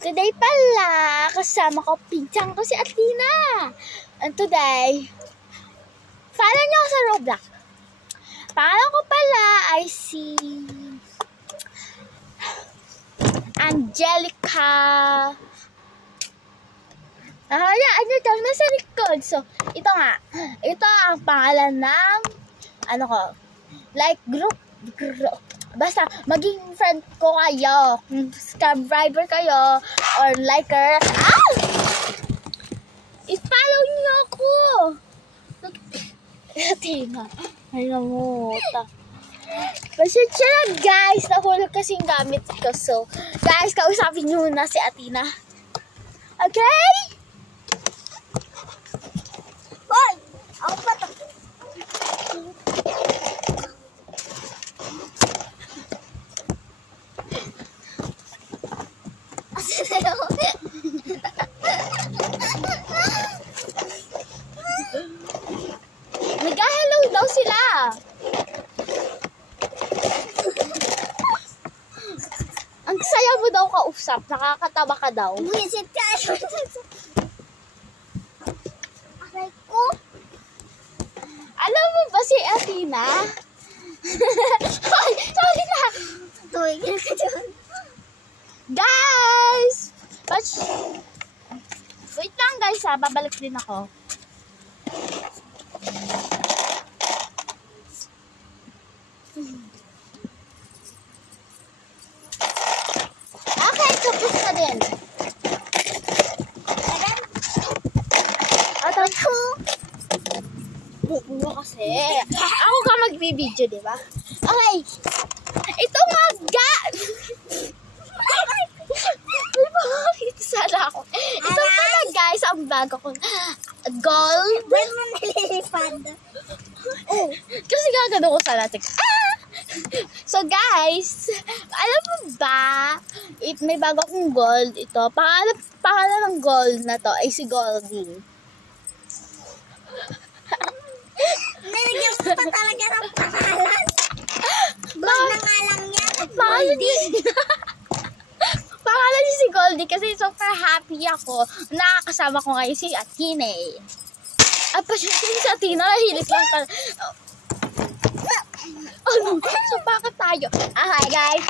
Today pala, kasama ko pinsan ko si Athena. And today, follow niyo ako sa Roblox. Pangalan ko pala ay si Angelica. Hayaan niyo daw nasa likod. So, ito nga. Ito ang pangalan ng group. Basta, maging friend ko kayo. Subscriber kayo. Or liker. I-follow niyo ako. Tina. Ay, namuta. Pasensya na, guys. Nahulog kasing gamit ko. So, guys, kausapin niyo na si Athena. Okay? Hoy! Ako pa to. Nag-hello daw sila. Ang saya mo daw kausap. Nakakatawa ka daw. Buisit ka. Aray ko. Alam mo ba si Athena? Ay, sorry na. Tuwigil ka dyan. Guys! Wait lang guys ha. Babalik din ako. Okay, tapos na din. Bukuha kasi. Ako ka magbibideo, di ba? Okay. Ito nga, may makakita sana ako. Ito pala guys, ang bago kong gold. Ba't mo nalilipad? Oh, kasi gagano ko sa latik. So guys, alam mo ba, may bago akong gold ito. Pangalan ng gold na to ay si Goldie. Nilagyan mo pa talaga ng pangalan. Gold na nga lang yan. Pangalan niya si Goldie kasi super happy ako. Nakakasama ko ngayon si Athena. At pasyente si Athena, nahilit lang pala. So bakit tayo? Okay guys,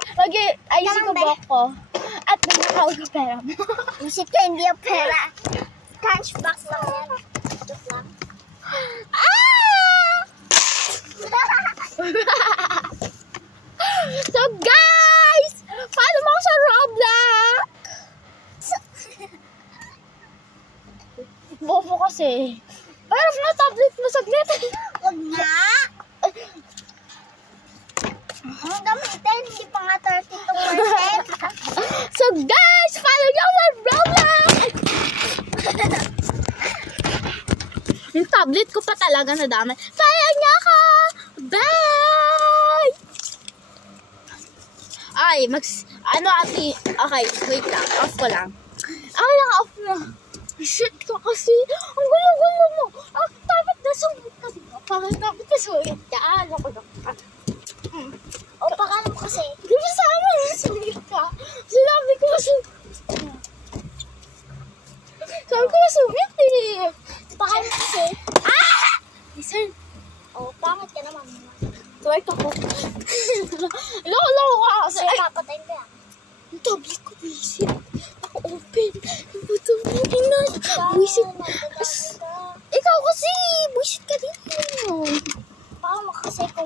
ayusin ko buhok ko. At nanakaw yung pera mo. Buisit ka, hindi yung pera. Cash box lang yan. Joke lang. So guys, paano mo ako sa Roblox? Bofo kasi. Pero na tablet mo saglit. Huwag nga. Ang gamitin, hindi pa nga 32%. So guys, follow niyo ako sa Roblox. Yung tablet ko pa talaga nadamay. Follow niyo ako. Bye! Ay, okay, wait lang. Off ko lang. Ay, naka-off na. Shit ka kasi. Ang gulo-gulo mo. Dapat nasungit ka. Dapat nasungit ka. Ano ko na. O, pakala mo kasi. Di ba sama nasungit ka? Sinabi ko masungit. Sabi ko masungit eh. Pakala mo kasi. Listen. O, pangit ka naman. Tuwag ako. Loko-loko ka kasi. Kasi papatayin ka yan. Ang tablet ko, visit. Ako open. Ang buto mo, tingnan. Visit. Ikaw kasi, visit ka din. Pakala mo kasi kung